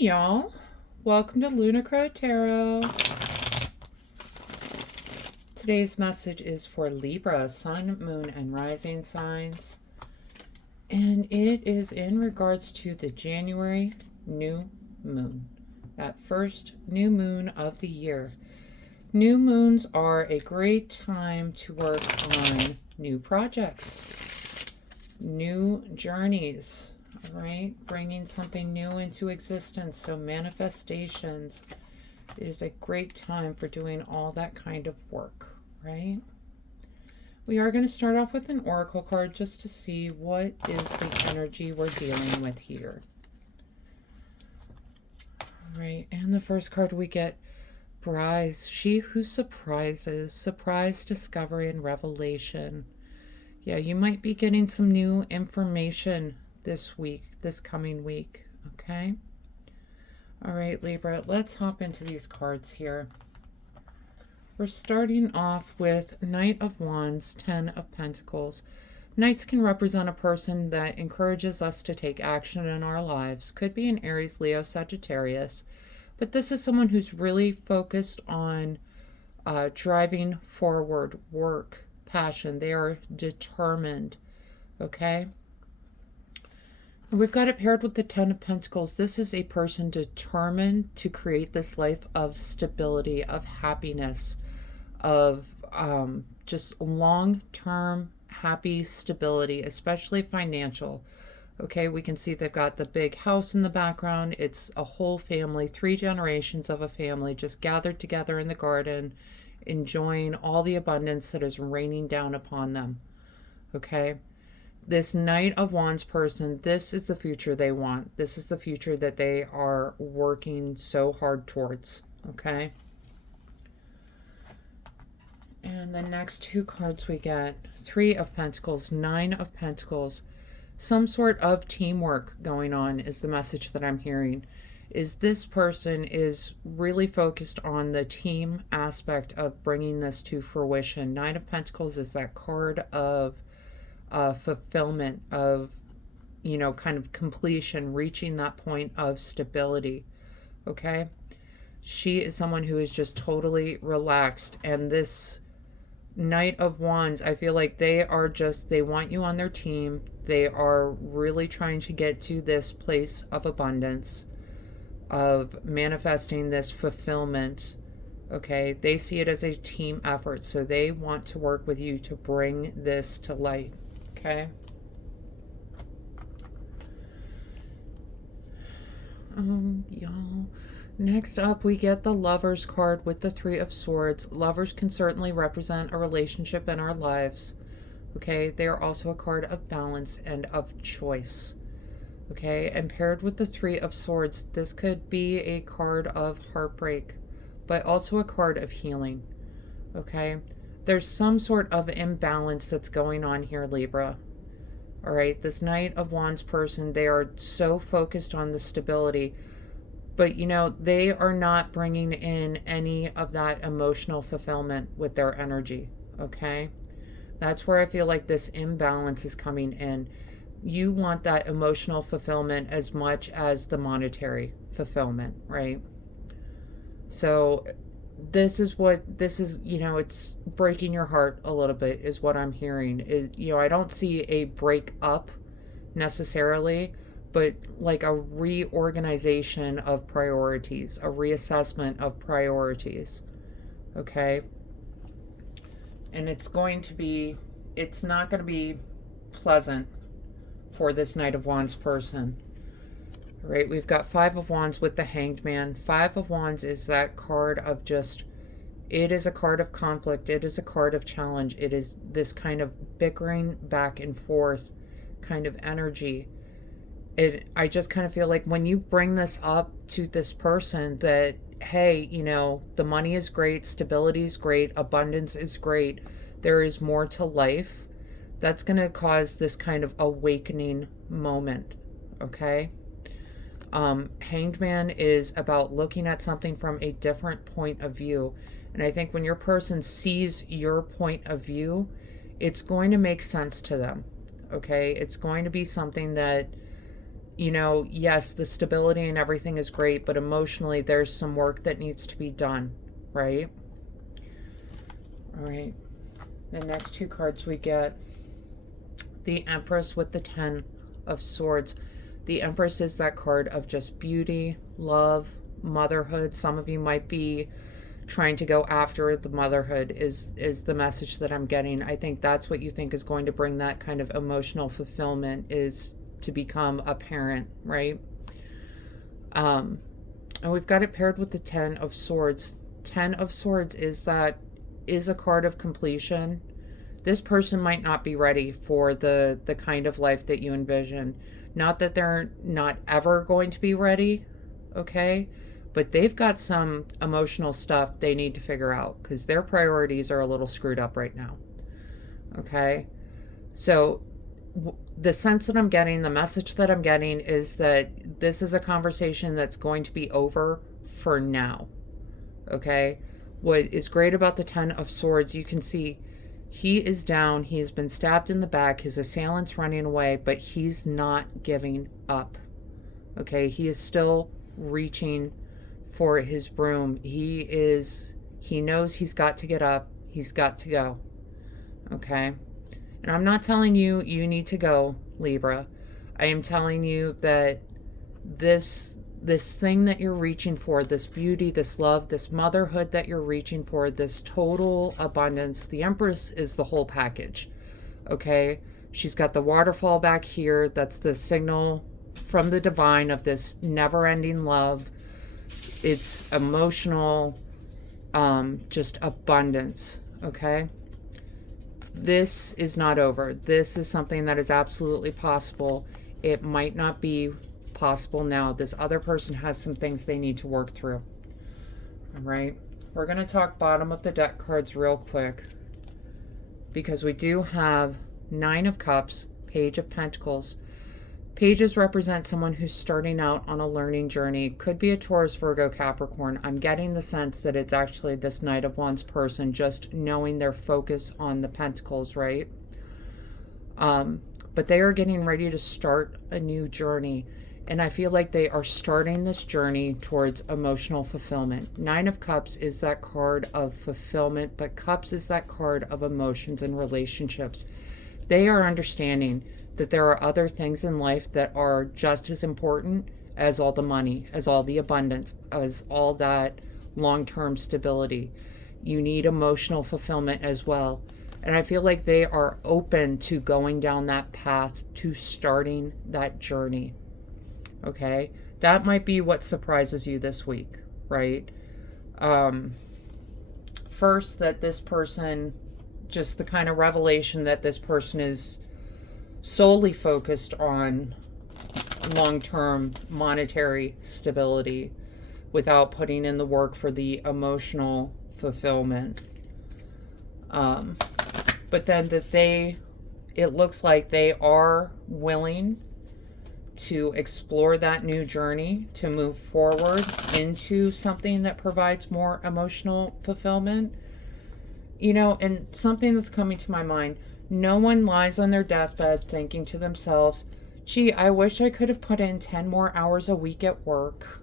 y'all. Welcome to Lunar Tarot. Today's message is for Libra, sun, moon, and rising signs. And it is in regards to the January new moon, that first new moon of the year. New moons are a great time to work on new projects, new journeys, right? Bringing something new into existence. So manifestations. It is a great time for doing all that kind of work, right? We are going to start off with an oracle card just to see what is the energy we're dealing with here. All right, and the first card we get, Bryce, she who surprises, surprise, discovery, and revelation. Yeah, you might be getting some new information this week, this coming week, okay? All right, Libra, let's hop into these cards here. We're starting off with Knight of Wands, 10 of Pentacles. Knights can represent a person that encourages us to take action in our lives. Could be an Aries, Leo, Sagittarius. But this is someone who's really focused on driving forward, work, passion. They are determined, okay? And we've got it paired with the 10 of Pentacles. This is a person determined to create this life of stability, of happiness, of just long-term happy stability, especially financial. Okay, we can see they've got the big house in the background. It's a whole family, 3 generations of a family just gathered together in the garden, enjoying all the abundance that is raining down upon them. Okay, this Knight of Wands person, this is the future they want. This is the future that they are working so hard towards. Okay. And the next 2 cards we get, 3 of Pentacles, 9 of Pentacles. Some sort of teamwork going on is the message that I'm hearing. Is this person is really focused on the team aspect of bringing this to fruition. 9 of Pentacles is that card of fulfillment, of, you know, kind of completion, reaching that point of stability. Okay? She is someone who is just totally relaxed, and this Knight of Wands, I feel like they are just, they want you on their team. They are really trying to get to this place of abundance, of manifesting this fulfillment. Okay, they see it as a team effort, so they want to work with you to bring this to light. Okay. Y'all. Next up, we get the Lovers card with the 3 of Swords. Lovers can certainly represent a relationship in our lives. Okay, they are also a card of balance and of choice. Okay, and paired with the 3 of Swords, this could be a card of heartbreak, but also a card of healing. Okay, there's some sort of imbalance that's going on here, Libra. All right, this Knight of Wands person, they are so focused on the stability, but, you know, they are not bringing in any of that emotional fulfillment with their energy, okay? That's where I feel like this imbalance is coming in. You want that emotional fulfillment as much as the monetary fulfillment, right? So this is, you know, it's breaking your heart a little bit is what I'm hearing. Is, you know, I don't see a break up necessarily, but like a reorganization of priorities, a reassessment of priorities, okay? And it's not going to be pleasant for this Knight of Wands person. All right, we've got 5 of Wands with the Hanged Man. 5 of Wands is that card of just, it is a card of conflict. It is a card of challenge. It is this kind of bickering back and forth kind of energy. I just kind of feel like when you bring this up to this person that, hey, you know, the money is great, stability is great, abundance is great, there is more to life, that's going to cause this kind of awakening moment, okay? Hanged Man is about looking at something from a different point of view. And I think when your person sees your point of view, it's going to make sense to them, okay? It's going to be something that, you know, yes, the stability and everything is great, but emotionally there's some work that needs to be done, right? All right. The next two cards we get, the Empress with the 10 of Swords. The Empress is that card of just beauty, love, motherhood. Some of you might be trying to go after the motherhood is the message that I'm getting. I think that's what you think is going to bring that kind of emotional fulfillment, is to become a parent, right? And we've got it paired with the 10 of Swords. 10 of Swords is a card of completion. This person might not be ready for the kind of life that you envision. Not that they're not ever going to be ready, okay? But they've got some emotional stuff they need to figure out because their priorities are a little screwed up right now, okay? So the sense that I'm getting, the message that I'm getting is that this is a conversation that's going to be over for now, okay? What is great about the 10 of Swords, you can see he is down. He has been stabbed in the back. His assailant's running away, but he's not giving up, okay? He is still reaching for his broom. He knows he's got to get up. He's got to go, okay? And I'm not telling you you need to go, Libra. I am telling you that this thing that you're reaching for, this beauty, this love, this motherhood that you're reaching for, this total abundance, the Empress is the whole package, okay? She's got the waterfall back here. That's the signal from the divine of this never-ending love. It's emotional, just abundance, okay? This is not over. This is something that is absolutely possible. It might not be possible now. This other person has some things they need to work through. All right. We're going to talk bottom of the deck cards real quick because we do have 9 of Cups, Page of Pentacles. Pages represent someone who's starting out on a learning journey. Could be a Taurus, Virgo, Capricorn. I'm getting the sense that it's actually this Knight of Wands person, just knowing their focus on the Pentacles, right? But they are getting ready to start a new journey. And I feel like they are starting this journey towards emotional fulfillment. 9 of Cups is that card of fulfillment, but Cups is that card of emotions and relationships. They are understanding that there are other things in life that are just as important as all the money, as all the abundance, as all that long-term stability. You need emotional fulfillment as well. And I feel like they are open to going down that path, to starting that journey. Okay? That might be what surprises you this week, right? First, that this person, just the kind of revelation that this person is solely focused on long-term monetary stability without putting in the work for the emotional fulfillment. But then that it looks like they are willing to explore that new journey, to move forward into something that provides more emotional fulfillment. You know, and something that's coming to my mind, no one lies on their deathbed thinking to themselves, gee, I wish I could have put in 10 more hours a week at work.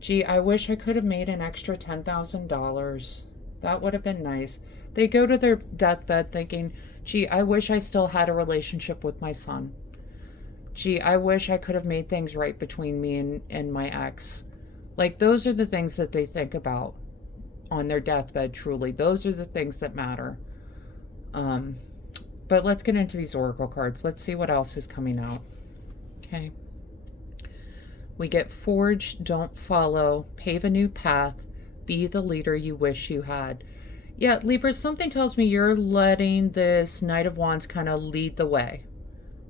Gee, I wish I could have made an extra $10,000. That would have been nice. They go to their deathbed thinking, gee, I wish I still had a relationship with my son. Gee, I wish I could have made things right between me and my ex. Like, those are the things that they think about on their deathbed, truly. Those are the things that matter. But let's get into these oracle cards. Let's see what else is coming out. Okay. We get forge, don't follow, pave a new path, be the leader you wish you had. Yeah, Libra, something tells me you're letting this Knight of Wands kind of lead the way,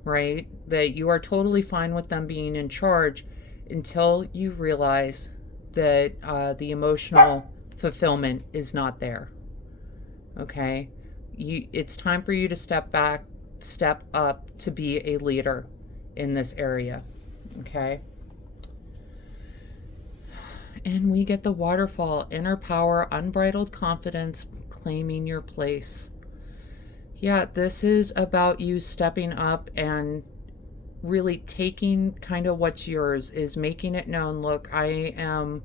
right? That you are totally fine with them being in charge until you realize that the emotional fulfillment is not there. Okay? It's time for you to step back, step up to be a leader in this area. Okay? And we get the waterfall, inner power, unbridled confidence, claiming your place. Yeah, this is about you stepping up and really taking kind of what's yours, is making it known. Look, I am,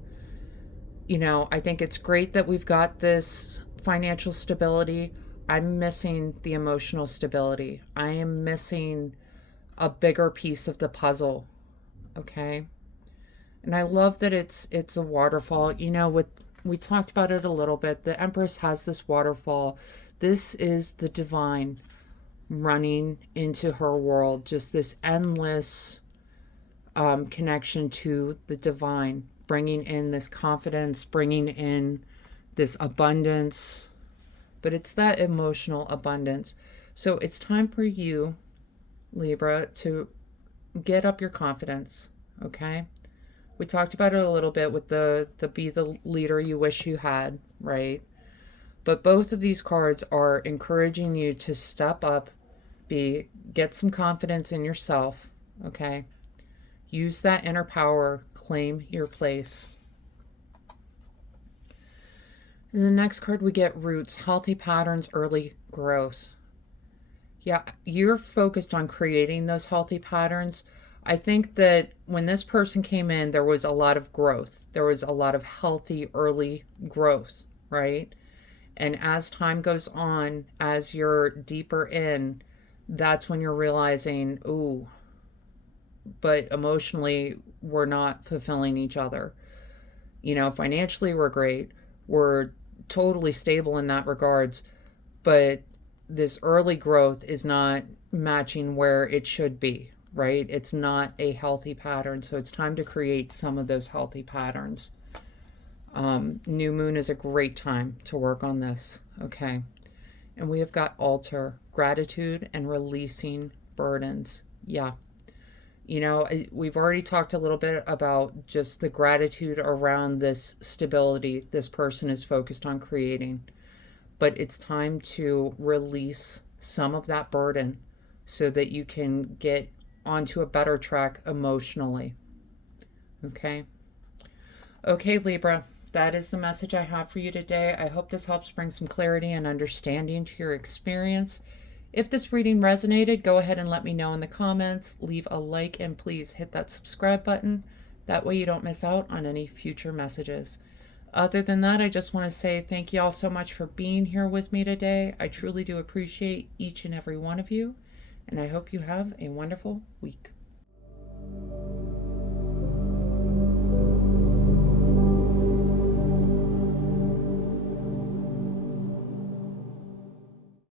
I think it's great that we've got this financial stability. I'm missing the emotional stability. I am missing a bigger piece of the puzzle. Okay. And I love that it's a waterfall. With we talked about it a little bit. The Empress has this waterfall. This is the divine running into her world, just this endless connection to the divine, bringing in this confidence, bringing in this abundance, but it's that emotional abundance. So it's time for you, Libra, to get up your confidence, okay? We talked about it a little bit with the be the leader you wish you had, right? But both of these cards are encouraging you to step up, get some confidence in yourself, okay? Use that inner power, claim your place. And the next card we get roots, healthy patterns, early growth. Yeah, you're focused on creating those healthy patterns. I think that when this person came in, there was a lot of growth. There was a lot of healthy early growth, right? And as time goes on, as you're deeper in, that's when you're realizing, ooh, but emotionally, we're not fulfilling each other. Financially, we're great. We're totally stable in that regards, but this early growth is not matching where it should be, right? It's not a healthy pattern. So it's time to create some of those healthy patterns. New moon is a great time to work on this. Okay. And we have got altar, gratitude, and releasing burdens. Yeah. We've already talked a little bit about just the gratitude around this stability this person is focused on creating. But it's time to release some of that burden so that you can get onto a better track emotionally. Okay? Okay, Libra, that is the message I have for you today. I hope this helps bring some clarity and understanding to your experience. If this reading resonated, go ahead and let me know in the comments. Leave a like and please hit that subscribe button. That way you don't miss out on any future messages. Other than that, I just want to say thank you all so much for being here with me today. I truly do appreciate each and every one of you, and I hope you have a wonderful week.